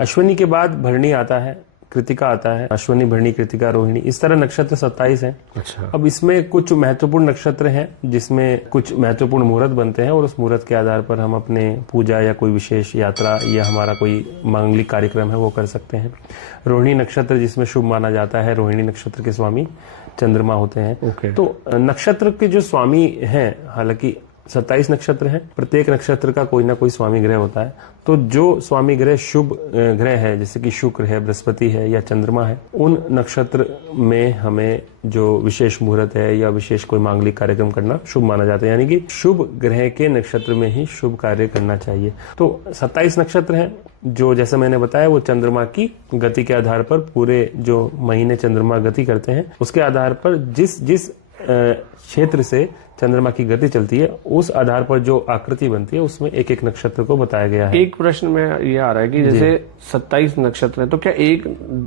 अश्विनी के बाद भरणी आता है, कृतिका आता है, अश्विनी, भरणी, कृतिका, रोहिणी, इस तरह नक्षत्र 27 हैं। अच्छा। अब इसमें कुछ महत्वपूर्ण नक्षत्र हैं जिसमें कुछ महत्वपूर्ण मुहूर्त बनते हैं और उस मुहूर्त के आधार पर हम अपने पूजा या कोई विशेष यात्रा या हमारा कोई मांगलिक कार्यक्रम है वो कर सकते हैं। रोहिणी नक्षत्र जिसमें शुभ माना जाता है, रोहिणी नक्षत्र के स्वामी चंद्रमा होते हैं। तो नक्षत्र के जो स्वामी हैं, हालांकि 27 नक्षत्र हैं, प्रत्येक नक्षत्र का कोई ना कोई स्वामी ग्रह होता है। तो जो स्वामी ग्रह शुभ ग्रह है, जैसे कि शुक्र है, बृहस्पति है या चंद्रमा है, उन नक्षत्र में हमें जो विशेष मुहूर्त है या विशेष कोई मांगलिक कार्यक्रम करना शुभ माना जाता है, यानी कि शुभ ग्रह के नक्षत्र में ही शुभ कार्य करना चाहिए। तो 27 नक्षत्र हैं जो, जैसे मैंने बताया, वो चंद्रमा की गति के आधार पर पूरे जो महीने चंद्रमा गति करते हैं उसके आधार पर जिस जिस क्षेत्र से चंद्रमा की गति चलती है उस आधार पर जो आकृति बनती है उसमें एक एक नक्षत्र को बताया गया है। एक प्रश्न में ये आ रहा है कि जैसे 27 नक्षत्र है तो क्या एक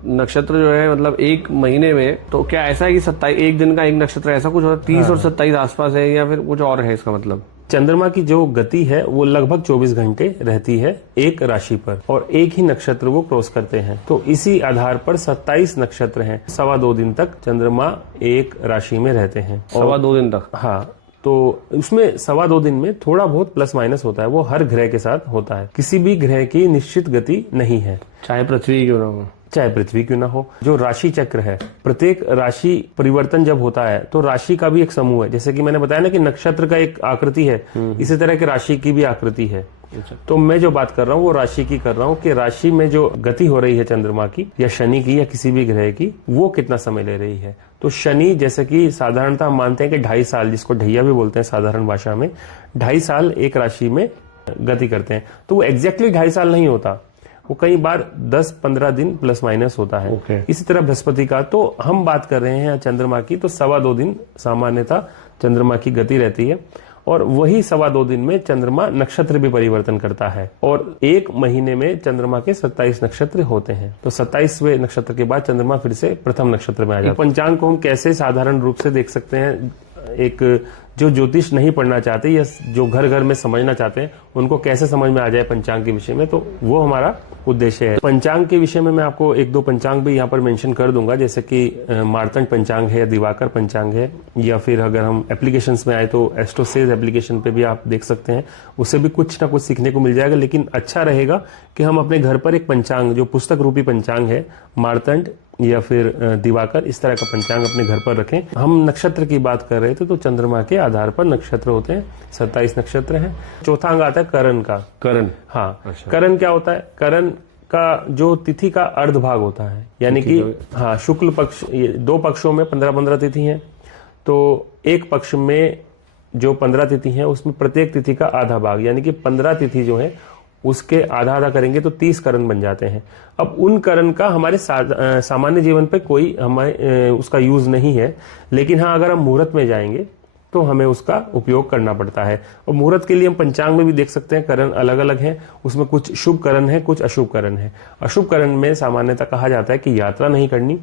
नक्षत्र जो है मतलब एक महीने में, तो क्या ऐसा है कि 27 एक दिन का एक नक्षत्र ऐसा कुछ होता है? 30 और 27 आसपास है या फिर कुछ और है इसका मतलब? चंद्रमा की जो गति है वो लगभग 24 घंटे रहती है एक राशि पर और एक ही नक्षत्र वो क्रॉस करते हैं। तो इसी आधार पर 27 नक्षत्र हैं। 2.25 दिन तक चंद्रमा एक राशि में रहते हैं। 2.25 दिन तक? हाँ, तो उसमें 2.25 दिन में थोड़ा बहुत प्लस माइनस होता है, वो हर ग्रह के साथ होता है। किसी भी ग्रह की निश्चित गति नहीं है, चाहे पृथ्वी क्यों ना हो। चाहे पृथ्वी क्यों ना हो। जो राशि चक्र है, प्रत्येक राशि परिवर्तन जब होता है तो राशि का भी एक समूह है। जैसे कि मैंने बताया ना कि नक्षत्र का एक आकृति है, इसी तरह की राशि की भी आकृति है। तो मैं जो बात कर रहा हूँ वो राशि की कर रहा हूँ कि राशि में जो गति हो रही है चंद्रमा की या शनि की या किसी भी ग्रह की, वो कितना समय ले रही है। तो शनि, जैसे कि साधारणतः हम मानते हैं कि 2.5 साल, जिसको ढैया भी बोलते हैं साधारण भाषा में, 2.5 साल एक राशि में गति करते हैं। तो वो एग्जैक्टली 2.5 साल नहीं होता, वो कई बार 10-15 दिन प्लस माइनस होता है। इसी तरह बृहस्पति का, तो हम बात कर रहे हैं चंद्रमा की, तो 2.25 दिन सामान्यतः चंद्रमा की गति रहती है और वही 2.25 दिन में चंद्रमा नक्षत्र भी परिवर्तन करता है और एक महीने में चंद्रमा के 27 नक्षत्र होते हैं। तो 27वें नक्षत्र के बाद चंद्रमा फिर से प्रथम नक्षत्र में आ जाता है। पंचांग को हम कैसे साधारण रूप से देख सकते हैं? एक जो ज्योतिष नहीं पढ़ना चाहते या जो घर घर में समझना चाहते हैं उनको कैसे समझ में आ जाए पंचांग के विषय में, तो वो हमारा उद्देश्य है। पंचांग के विषय में मैं आपको 1-2 पंचांग भी यहाँ पर मेंशन कर दूंगा, जैसे कि मार्तंड पंचांग है, दिवाकर पंचांग है, या फिर अगर हम एप्लीकेशंस में आए तो एस्ट्रोसेज एप्लीकेशन पे भी आप देख सकते हैं, उससे भी कुछ ना कुछ सीखने को मिल जाएगा। लेकिन अच्छा रहेगा कि हम अपने घर पर एक पंचांग, जो पुस्तक रूपी पंचांग है, मार्तंड या फिर दिवाकर, इस तरह का पंचांग अपने घर पर रखें। हम नक्षत्र की बात कर रहे थे तो चंद्रमा के आधार पर नक्षत्र होते हैं, 27 नक्षत्र हैं। चौथा अंग आता है करण का। करण? हाँ। अच्छा। करण क्या होता है? करण का जो तिथि का अर्ध भाग होता है, यानी कि हाँ, शुक्ल पक्ष, 2 पक्षों में 15-15 तिथि हैं, तो एक पक्ष में जो 15 तिथि है उसमें प्रत्येक तिथि का आधा भाग, यानी कि 15 तिथि जो है उसके आधा आधा करेंगे तो 30 करण बन जाते हैं। अब उन करण का हमारे सामान्य जीवन पे कोई हमारे उसका यूज नहीं है, लेकिन हाँ, अगर हम मुहूर्त में जाएंगे तो हमें उसका उपयोग करना पड़ता है। और मुहूर्त के लिए हम पंचांग में भी देख सकते हैं, करण अलग अलग हैं, उसमें कुछ शुभ करण है, कुछ अशुभ करण है। अशुभ करण में सामान्यतः कहा जाता है कि यात्रा नहीं करनी,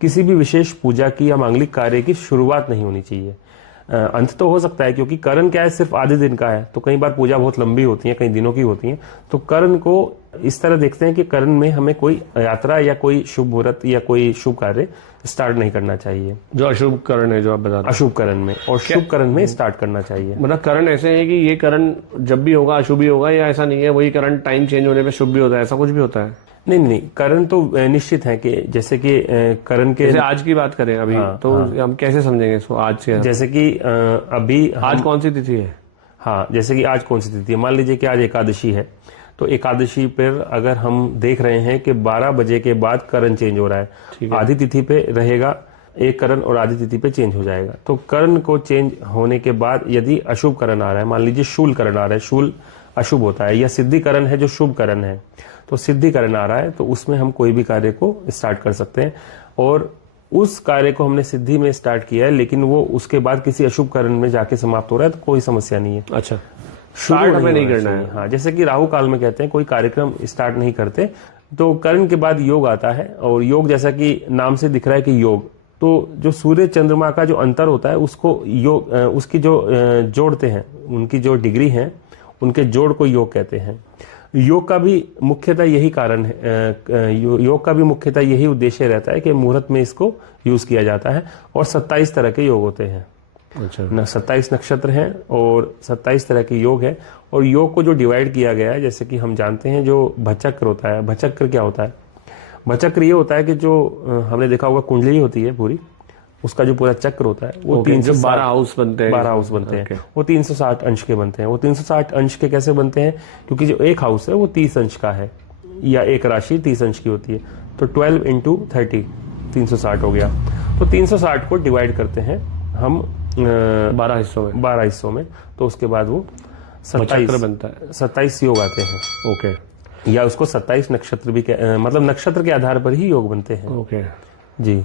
किसी भी विशेष पूजा की या मांगलिक कार्य की शुरुआत नहीं होनी चाहिए। अंत तो हो सकता है, क्योंकि करण क्या है, सिर्फ आधे दिन का है, तो कई बार पूजा बहुत लंबी होती है, कई दिनों की होती है। तो करण को इस तरह देखते हैं कि करण में हमें कोई यात्रा या कोई शुभ मुहूर्त या कोई शुभ कार्य स्टार्ट नहीं करना चाहिए। जो अशुभ करण है जो आप बता रहे हैं, अशुभ करण में और शुभ करण में स्टार्ट करना चाहिए। मतलब करण ऐसे है कि ये करण जब भी होगा अशुभ ही होगा, या ऐसा नहीं है वही करण टाइम चेंज होने पे शुभ भी होता है, ऐसा कुछ भी होता है? नहीं, करण तो निश्चित है कि जैसे कि करण के, जैसे आज की बात करें अभी, तो हम कैसे समझेंगे इसको? आज से जैसे कि अभी आज कौन सी तिथि है? हाँ, जैसे कि आज कौन सी तिथि है, मान लीजिए कि आज एकादशी है, तो एकादशी पर अगर हम देख रहे हैं कि 12 बजे के बाद करण चेंज हो रहा है, आधी तिथि पे रहेगा एक करण और आधी तिथि पे चेंज हो जाएगा। तो करण को चेंज होने के बाद यदि अशुभ करण आ रहा है, मान लीजिए शूल करण आ रहा है, शूल अशुभ होता है, या सिद्धि करण है जो शुभ करण है, तो सिद्धि करण आ रहा है, तो उसमें हम कोई भी कार्य को स्टार्ट कर सकते हैं। और उस कार्य को हमने सिद्धि में स्टार्ट किया है, लेकिन वो उसके बाद किसी अशुभ करण में जाके समाप्त हो रहा है, तो कोई समस्या नहीं है। अच्छा, स्टार्ट हमें नहीं करना है। हाँ, जैसे कि राहु काल में कहते हैं कोई कार्यक्रम स्टार्ट नहीं करते, तो करण के बाद योग आता है, और योग जैसा कि नाम से दिख रहा है कि योग, तो जो सूर्य चंद्रमा का जो अंतर होता है उसको योग, उसकी जो जोड़ते हैं, उनकी जो डिग्री है उनके जोड़ को योग कहते हैं। योग का भी मुख्यतः यही कारण है, योग का भी मुख्यतः यही उद्देश्य रहता है कि मुहूर्त में इसको यूज किया जाता है। और 27 तरह के योग होते हैं। अच्छा। 27 नक्षत्र हैं और 27 तरह के योग है। और योग को जो डिवाइड किया गया है, जैसे कि हम जानते हैं जो भचक्र होता है, भचक्र क्या होता है? भचक्र ये होता है कि जो हमने देखा होगा कुंडली होती है पूरी, उसका जो पूरा चक्र होता है वो 12 हाउस बनते हैं। 12 हाउस बनते हैं। वो 360 अंश के बनते हैं। वो 360 अंश के कैसे बनते हैं? क्योंकि जो एक हाउस है वो 30 अंश का है, या एक राशि 30 अंश की होती है। तो 12 इंटू 30 360 हो गया। तो 360 को डिवाइड करते हैं हम 12 हिस्सों में। तो उसके बाद वो 27 बनता है। 27 योग आते हैं। ओके। या उसको 27 नक्षत्र भी मतलब नक्षत्र के आधार पर ही योग बनते हैं। ओके जी।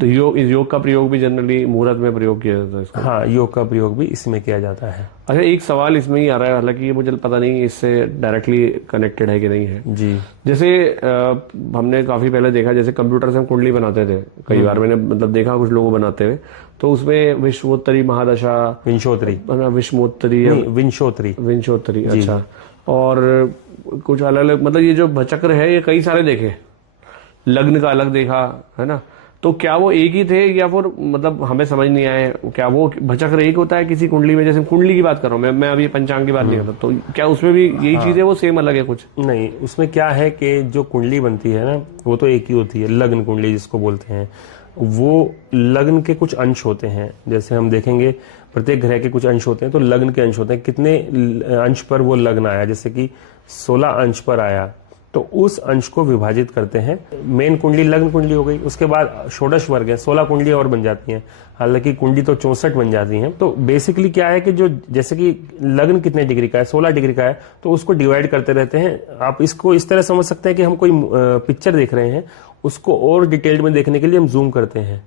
तो योग का प्रयोग भी जनरली मुहूर्त में प्रयोग किया जाता है इसका? हाँ, योग का प्रयोग भी इसमें किया जाता है। अच्छा, एक सवाल इसमें ही आ रहा है, हालांकि ये मुझे पता नहीं इससे डायरेक्टली कनेक्टेड है कि नहीं है। जी। जैसे हमने काफी पहले देखा, जैसे कंप्यूटर से हम कुंडली बनाते थे, कई बार मैंने मतलब देखा कुछ लोगों बनाते हुए, तो उसमें विश्वोत्तरी महादशा, विंशोत्तरी, अच्छा, और कुछ अलग अलग, मतलब ये जो भचक्र है ये कई सारे देखे, लग्न का अलग देखा है ना, तो क्या वो एक ही थे या फिर मतलब हमें समझ नहीं आए, क्या वो भचक्र एक होता है किसी कुंडली में? जैसे कुंडली की बात कर रहा हूँ मैं अभी पंचांग की बात नहीं करता, तो क्या उसमें भी यही चीज है, वो सेम अलग है कुछ? नहीं, उसमें क्या है कि जो कुंडली बनती है ना वो तो एक ही होती है, लग्न कुंडली जिसको बोलते हैं। वो लग्न के कुछ अंश होते हैं, जैसे हम देखेंगे प्रत्येक ग्रह के कुछ अंश होते हैं, तो लग्न के अंश होते हैं। कितने अंश पर वो लग्न आया, जैसे कि 16 अंश पर आया, तो उस अंश को विभाजित करते हैं। मेन कुंडली लग्न कुंडली हो गई, उसके बाद षोडश वर्ग है, 16 कुंडली और बन जाती हैं। हालांकि कुंडली तो 64 बन जाती हैं। तो बेसिकली क्या है कि जो जैसे कि लग्न कितने डिग्री का है, 16 डिग्री का है, तो उसको डिवाइड करते रहते हैं। आप इसको इस तरह समझ सकते हैं कि हम कोई पिक्चर देख रहे हैं, उसको और डिटेल्ड में देखने के लिए हम जूम करते हैं।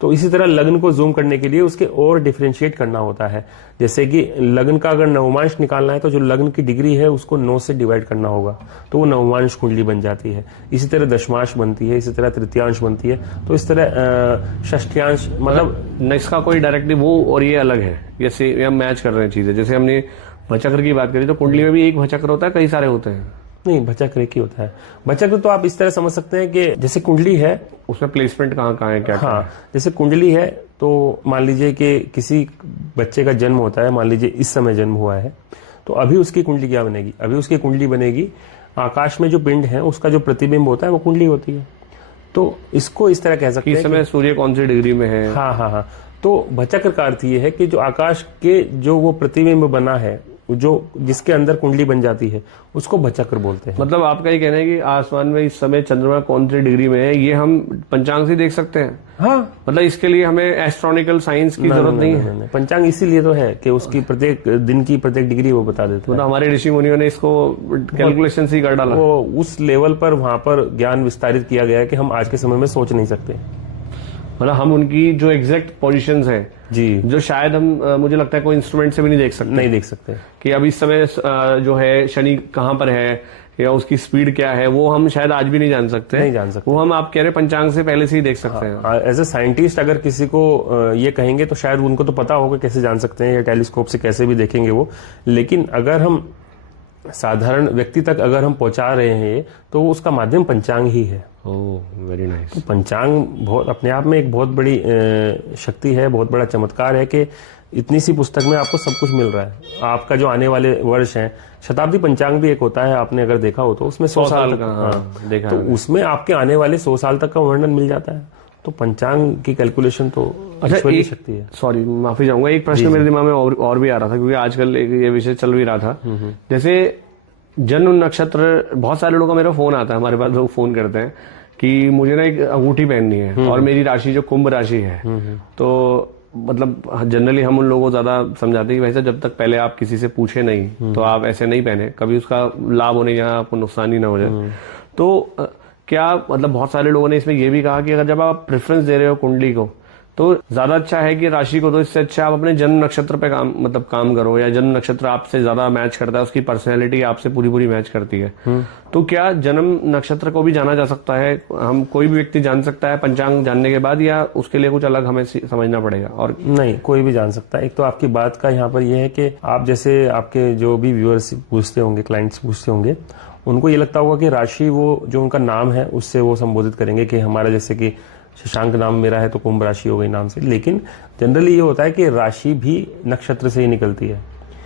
तो इसी तरह लग्न को जूम करने के लिए उसके और डिफरेंशिएट करना होता है। जैसे कि लग्न का अगर नवमांश निकालना है तो जो लग्न की डिग्री है उसको 9 से डिवाइड करना होगा, तो वो नवमांश कुंडली बन जाती है। इसी तरह दशमांश बनती है, इसी तरह तृतीयांश बनती है, तो इस तरह षष्ठ्यांश, मतलब इसका कोई डायरेक्टली वो और ये अलग है, ये हम मैच कर रहे हैं चीजें। जैसे हमने भचक्र की बात करी, तो कुंडली में भी एक भचक्र होता है, कई सारे होते हैं? नहीं, भचक्र एक ही होता है। भचक्र तो आप इस तरह समझ सकते हैं कि जैसे कुंडली है, उसमें प्लेसमेंट कहाँ है, क्या? हाँ, जैसे कुंडली है तो मान लीजिए कि किसी बच्चे का जन्म होता है, मान लीजिए इस समय जन्म हुआ है, तो अभी उसकी कुंडली क्या बनेगी? अभी उसकी कुंडली बनेगी, आकाश में जो पिंड है उसका जो प्रतिबिंब होता है वो कुंडली होती है। तो इसको इस तरह कह सकते हैं, इस समय सूर्य कौन सी डिग्री में है। हाँ। तो भचक्र का अर्थ ये है कि जो आकाश के जो वो प्रतिबिंब बना है, जो जिसके अंदर कुंडली बन जाती है, उसको भचक्र बोलते हैं। मतलब आपका ये कहना है कि आसमान में इस समय चंद्रमा कौन सी डिग्री में है, ये हम पंचांग से देख सकते हैं? हाँ, मतलब इसके लिए हमें एस्ट्रोनॉमिकल साइंस की जरूरत नहीं है। पंचांग इसीलिए तो है कि उसकी प्रत्येक दिन की प्रत्येक डिग्री वो बता देते हैं। मतलब हमारे ऋषि मुनियों ने इसको कैलकुलेशन से ही कर डाला। वो उस लेवल पर वहां पर ज्ञान विस्तारित किया गया है कि हम आज के समय में सोच नहीं सकते। मतलब हम उनकी जो एग्जैक्ट पोजीशंस हैं जी, जो शायद हम मुझे लगता है कोई इंस्ट्रूमेंट से भी नहीं देख सकते कि अब इस समय जो है शनि कहाँ पर है या उसकी स्पीड क्या है, वो हम शायद आज भी नहीं जान सकते। वो हम आप कह रहे पंचांग से पहले से ही देख सकते हैं। एज ए साइंटिस्ट अगर किसी को ये कहेंगे तो शायद उनको तो पता होगा कैसे जान सकते हैं या टेलीस्कोप से कैसे भी देखेंगे वो, लेकिन अगर हम साधारण व्यक्ति तक अगर हम पहुंचा रहे हैं तो उसका माध्यम पंचांग ही है। ओह, वेरी नाइस। तो पंचांग बहुत अपने आप में एक बहुत बड़ी शक्ति है, बहुत बड़ा चमत्कार है कि इतनी सी पुस्तक में आपको सब कुछ मिल रहा है। आपका जो आने वाले वर्ष हैं, शताब्दी पंचांग भी एक होता है, आपने अगर देखा हो तो उसमें 100 साल का, हाँ, देखा तो उसमें आपके आने वाले 100 साल तक का वर्णन मिल जाता है। तो पंचांग की कैलकुलेशन तो ईश्वरीय शक्ति है। सॉरी, माफी चाहूंगा, एक प्रश्न मेरे दिमाग में और भी आ रहा था, क्योंकि आजकल ये विषय चल भी रहा था। जैसे जन्म नक्षत्र, बहुत सारे लोगों का मेरा फोन आता है, हमारे पास लोग फोन करते हैं कि मुझे ना एक अंगूठी पहननी है और मेरी राशि जो कुंभ राशि है, तो मतलब जनरली हम उन लोगों को ज्यादा समझाते हैं कि वैसे जब तक पहले आप किसी से पूछे नहीं तो आप ऐसे नहीं पहने, कभी उसका लाभ होने या आपको नुकसान ही ना हो जाए। तो क्या मतलब बहुत सारे लोगों ने इसमें यह भी कहा कि अगर जब आप प्रेफरेंस दे रहे हो कुंडली को, तो ज्यादा अच्छा है कि राशि को, तो इससे अच्छा आप अपने जन्म नक्षत्र पे काम करो, या जन्म नक्षत्र आपसे ज्यादा मैच करता है, उसकी पर्सनैलिटी आपसे पूरी पूरी मैच करती है। तो क्या जन्म नक्षत्र को भी जाना जा सकता है, हम कोई भी व्यक्ति जान सकता है पंचांग जानने के बाद, या उसके लिए कुछ अलग हमें समझना पड़ेगा? और नहीं, कोई भी जान सकता है। एक तो आपकी बात का यहाँ पर यह है कि आप जैसे आपके जो भी व्यूअर्स पूछते होंगे, क्लाइंट्स पूछते होंगे, उनको ये लगता होगा कि राशि वो जो उनका नाम है उससे वो संबोधित करेंगे कि हमारा जैसे कि शशांक नाम मेरा है तो कुंभ राशि हो गई नाम से। लेकिन जनरली ये होता है कि राशि भी नक्षत्र से ही निकलती है।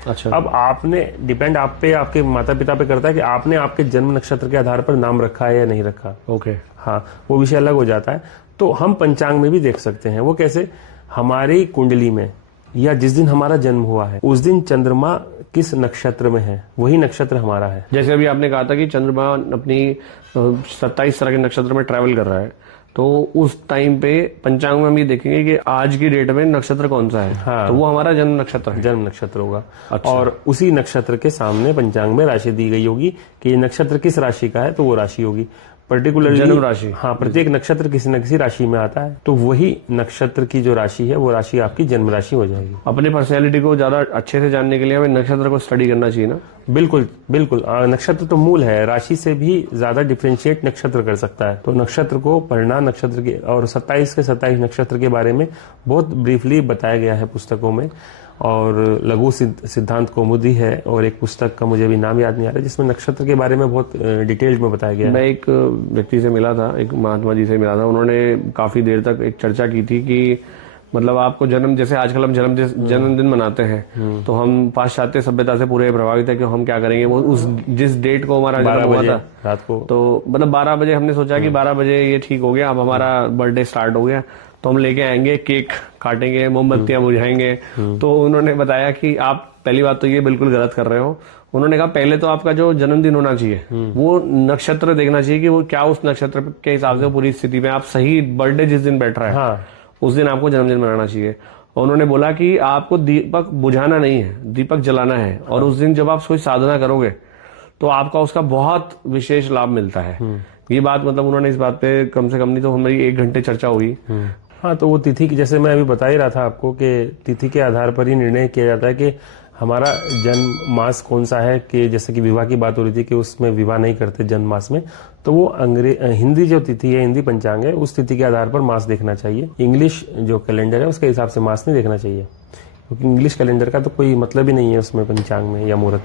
अच्छा, अब आपने डिपेंड आप पे, आपके माता पिता पे करता है कि आपने आपके जन्म नक्षत्र के आधार पर नाम रखा है या नहीं रखा। ओके, हाँ, वो विषय अलग हो जाता है। तो हम पंचांग में भी देख सकते हैं। वो कैसे? हमारी कुंडली में या जिस दिन हमारा जन्म हुआ है उस दिन चंद्रमा किस नक्षत्र में है, वही नक्षत्र हमारा है। जैसे अभी आपने कहा था कि चंद्रमा अपनी 27 तरह के नक्षत्र में ट्रैवल कर रहा है, तो उस टाइम पे पंचांग में हम ये देखेंगे कि आज की डेट में नक्षत्र कौन सा है। हाँ, तो वो हमारा जन्म नक्षत्र है, जन्म नक्षत्र होगा। अच्छा। और उसी नक्षत्र के सामने पंचांग में राशि दी गई होगी कि ये नक्षत्र किस राशि का है, तो वो राशि होगी पर्टिकुलरली जन्म राशि। हाँ, प्रत्येक नक्षत्र किसी न किसी राशि में आता है, तो वही नक्षत्र की जो राशि है वो राशि आपकी जन्म राशि हो जाएगी। अपनी पर्सनैलिटी को ज्यादा अच्छे से जानने के लिए हमें नक्षत्र को स्टडी करना चाहिए ना? बिल्कुल बिल्कुल। नक्षत्र तो मूल है, राशि से भी ज्यादा डिफरेंशिएट नक्षत्र कर सकता है। तो नक्षत्र को पढ़ना, नक्षत्र के और 27 के 27 नक्षत्र के बारे में बहुत ब्रीफली बताया गया है पुस्तकों में। और लघु सिद्धांत कौमुदी है, और एक पुस्तक का मुझे भी नाम याद नहीं आ रहा जिसमें नक्षत्र के बारे में बहुत डिटेल में बताया गया है। मैं एक व्यक्ति से मिला था, एक महात्मा जी से मिला था, उन्होंने काफी देर तक एक चर्चा की थी कि मतलब आपको जन्म, जैसे आजकल हम जन्मदिन मनाते हैं, तो हम पाश्चात्य सभ्यता से पूरे प्रभावित है कि हम क्या करेंगे, वो उस जिस डेट को हमारा जन्म हुआ था रात को, तो मतलब 12 बजे हमने सोचा कि 12 बजे ये ठीक हो गया, अब हमारा बर्थडे स्टार्ट हो गया, तो हम लेके आएंगे, केक काटेंगे, मोमबत्तियां बुझाएंगे। तो उन्होंने बताया कि आप पहली बात तो ये बिल्कुल गलत कर रहे हो। उन्होंने कहा पहले तो आपका जो जन्मदिन होना चाहिए वो नक्षत्र देखना चाहिए कि वो क्या उस नक्षत्र के हिसाब से पूरी स्थिति में आप सही बर्थडे जिस दिन बैठ रहा है, हाँ, उस दिन आपको जन्मदिन मनाना चाहिए। और उन्होंने बोला कि आपको दीपक बुझाना नहीं है, दीपक जलाना है। और उस दिन जब आप कोई साधना करोगे तो आपका उसका बहुत विशेष लाभ मिलता है। ये बात मतलब उन्होंने इस बात पे कम से कम नहीं तो हमारी 1 घंटे चर्चा हुई। हाँ, तो वो तिथि की, जैसे मैं अभी बता ही रहा था आपको कि तिथि के आधार पर ही निर्णय किया जाता है कि हमारा जन्म मास कौन सा है। कि जैसे कि विवाह की बात हो रही थी कि उसमें विवाह नहीं करते जन्म मास में, तो वो हिंदी जो तिथि है, हिंदी पंचांग है, उस तिथि के आधार पर मास देखना चाहिए। इंग्लिश जो कैलेंडर है उसके हिसाब से मास नहीं देखना चाहिए, क्योंकि इंग्लिश कैलेंडर का तो कोई मतलब ही नहीं है उसमें पंचांग में या मुहूर्त।